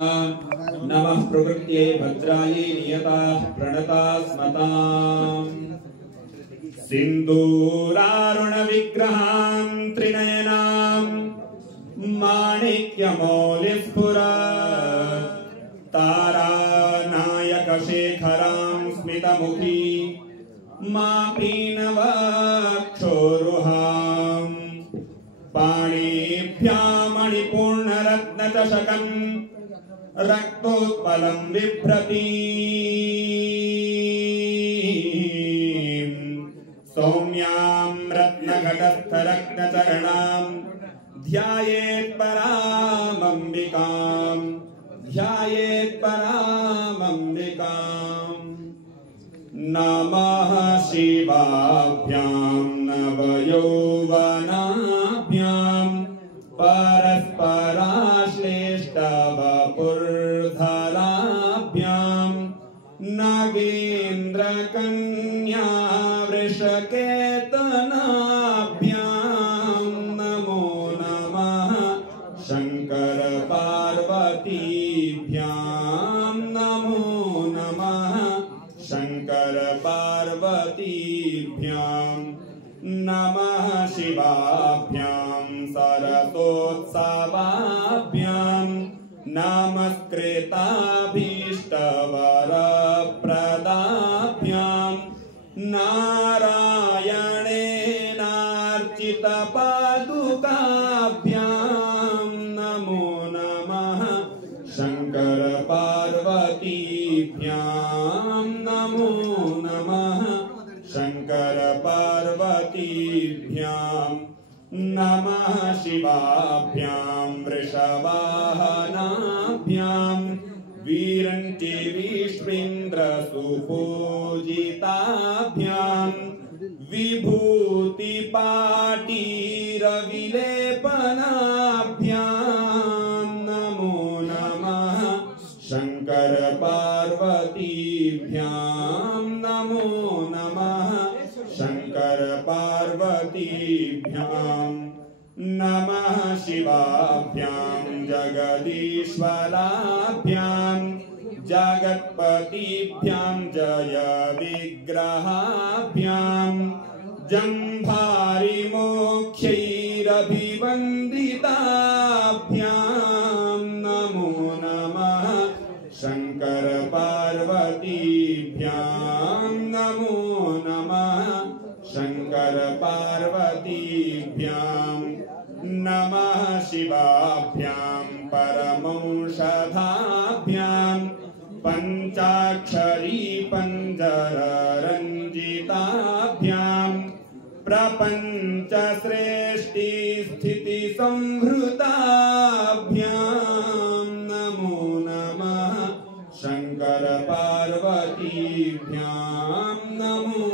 नमः प्रकृत्यै भद्रायै नियताः प्रणताः स्मताम् सिन्दूरारुणविग्रहां त्रिनयनां माणिक्यमौलिस्फुरत् तारानायकशेखरां स्मितमुखी मापीनवक्षोरुहां पाणिभ्यां मणिपूर्णरत्नचषकम् रक्तोत्पलं बिभ्रतीं सौम्यां रत्नघटस्थरत्नचरणां ध्यायेत् परामम्बिकां नमः शिवाभ्यां नवयौवनाभ्यां परस्पराश्लिष्टवपुर्धराभ्यां नगेन्द्रकन्या वृषकेतनाभ्यां नमो नमः शंकर पार्वतीभ्यां नमो नमः शंकर पार्वतीभ्यां नमः शिवाभ्यां सरसोत्सवाभ्यां नमस्कृताभीष्टवरप्रदाभ्यां नारायणेनार्चितपादुकाभ्यां नमो नमः शंकर पार्वतीभ्यां नमो नमः शंकर पार्वतीभ्यां नमः शिवाभ्यां वृषवाहनाभ्यां वीरञ्चिवीष्वीन्द्रसुपूजिताभ्यां विभूतिपाटीरविलेपनाभ्यां नमो नमः शंकर पार्वतीभ्यां नमो नमः शंकर पार्वतीभ्यां नमः शिवाभ्यां जगदीश्वराभ्यां जगत्पतिभ्यां जय विग्रहाभ्यां जम्भारिमोक्षैरभिवन्दिताभ्यां नमो नमः शंकर पार्वतीभ्यां नमो नमः शंकर पार्वतीभ्यां नमः शिवाभ्यां परमौषधाभ्यां पंचाक्षरी पंजररञ्जिताभ्यां प्रपंच सृष्टि स्थिति संहृताभ्यां नमो नमः शंकर पार्वतीभ्यां नमो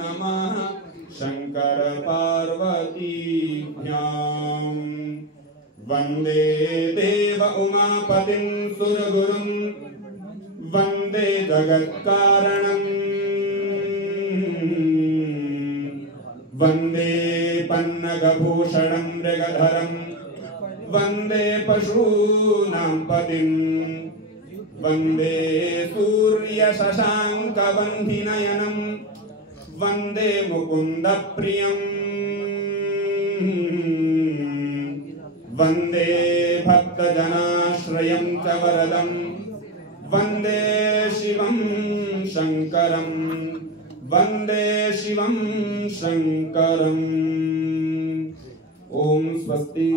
नमः शंकर पार्वतीभ्यां वंदे देव उमापतिं सुरगुरुं वंदे जगत्कारणं वंदे पन्नगभूषणं मृगधरं वंदे पशूनां पतिं वंदे सूर्यशशाङ्कवह्निनयनं वंदे मुकुन्दप्रियं वंदे भक्तजनाश्रयं च वरदं वंदे शिवं शंकरं वंदे शिवं शंकरम्। ओम स्वस्ति।